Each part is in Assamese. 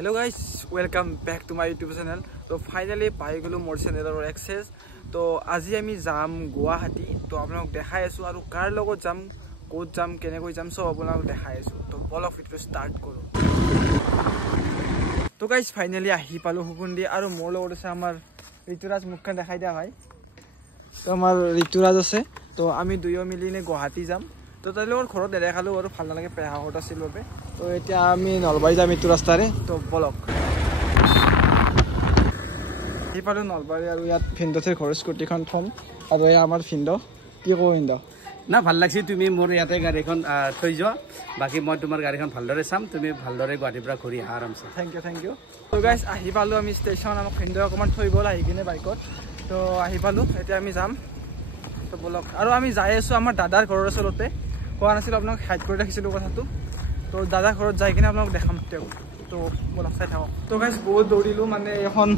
Hello guys, welcome back to my YouTube channel. So finally পাই গলো মোৰ চেনেলৰ এক্সেস। তো আজি আমি যাম গুৱাহাটী। তো আপোনাক দেখাই আছো আৰু কাৰ লগত যাম, কোত যাম, কেনেকৈ যাম সব আপোনাক দেখাই আছো। তো বলক ভিডিও স্টাৰ্ট কৰো। তো গাইস ফাইনালি আহি পালো হুকুন্দি আৰু মোৰ লগত আছে আমাৰ ঋতুৰাজ মুখখন দেখাই দিয়া ভাই। তো আমাৰ ঋতুৰাজ আছে। তো আমি দুয়ো মিলিনে গুৱাহাটী যাম। তো তাইলোকৰ ঘৰত দেখালো আৰু ভাল নালাগে পেহা ঘৰত আছিল বাবে। তো এতিয়া আমি নলবাৰী যাম এইটো ৰাস্তাৰে। তো বলক এই পালো নলবাৰী আৰু ইয়াত ফিন্দতে ঘৰ স্কুটিখন থম আৰু এই আমাৰ ফিন্দ কি কো ফিন্দ না ভাল লাগছি তুমি মোৰ ইয়াতে গাড়ীখন থৈ যোৱা বাকি মই তোমাৰ গাড়ীখন ভালদৰে চাম তুমি ভালদৰে গুৱাহাটীৰ পৰা ঘূৰি আহা আৰামছে থ্যাংক ইউ তো গাইস আহি পালো আমি ষ্টেচন আমাৰ ফিন্দ অকমান থৈ গ'ল আহি কিনে বাইকত তো আহি পালো এতিয়া আমি যাম তো বলক আৰু আমি যাই আছো আমাৰ দাদাৰ ঘৰৰ ওচৰতে কোৱা নাছিল আপোনাক হাইড কৰি ৰাখিছিলো কথাটো তো দাদাৰ ঘৰত যাই কিনে আপোনাক দেখাম তেও তো বলক চাই থাকক তো গাইস বহুত দৌৰিলো মানে এখন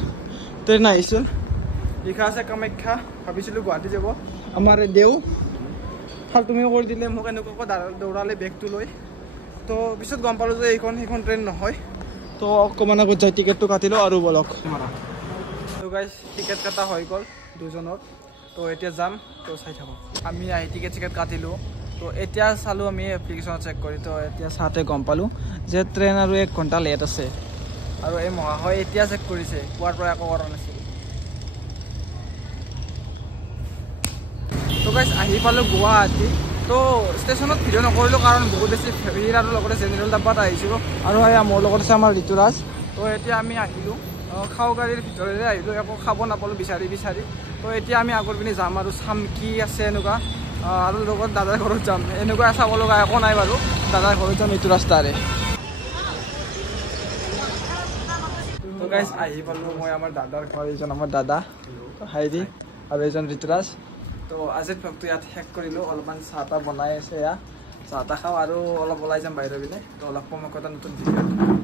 ট্ৰেইন আহিছিল লিখা আছে কামাখ্যা ভাবিছিলো গুৱাহাটী যাব আমাৰ দেউ হাল তুমি কৰি দিলে মোক এনেকুৱা দৌৰালে বেগটো লৈ তো পিছত গম পালো যে এইখন ট্ৰেইন নহয় তো অকমান আগত যাই টিকেটটো কাটিলো আৰু বলক তো গাইস টিকেট কাটা হৈ গ'ল দুজনৰ তো এতিয়া যাম তো চাই থাকক আমি আহি টিকেট কাটিলো তো এতিয়া চালো আমি এপ্লিকেশন চেক কৰি তো এতিয়া সাথে গম পালো যে ট্ৰেইন আৰু 1 ঘণ্টা লেট আছে আৰু এই মহাশয় এতিয়া চেক কৰিছে কোৱাৰ পৰা একো কৰা নাছিল তো গাইস আহি পালো গুৱাহাটী তো ষ্টেচনত ভিডিঅ' নকৰিলো কাৰণ বহুত বেছি ভিৰ আৰু লগতে জেনেৰেল ডাব্বাত আহিছিলো আৰু মোৰ লগত আছে আমাৰ ঋতুৰাজ তো এতিয়া আমি আহিলো খাও গাড়ীৰ ভিতৰৰে আহিলো একো খাব নাপালো বিচাৰি তো এতিয়া আমি আগৰ পিনে যাম আৰু চাম কি আছে এনেকুৱা আৰু লগত দাদাৰ ঘৰত যাম এনেকুৱা চাব লগা একো নাই বাৰু দাদাৰ ঘৰত যাম এইটো ৰাস্তাৰে তো গাইস আহি পালো মই আমাৰ দাদাৰ ঘৰ এইজন আমাৰ দাদা হাইদি আৰু এইজন ঋতুৰাজ তো আজিৰ ভ্লগটো ইয়াত শেষ কৰিলো অলপমান চাহ বনাই আছে চাহ খাওঁ আৰু অলপ ওলাই যাম বাহিৰৰ পিনে তো অলপ কমকৈ এটা নতুন ভিডিঅ'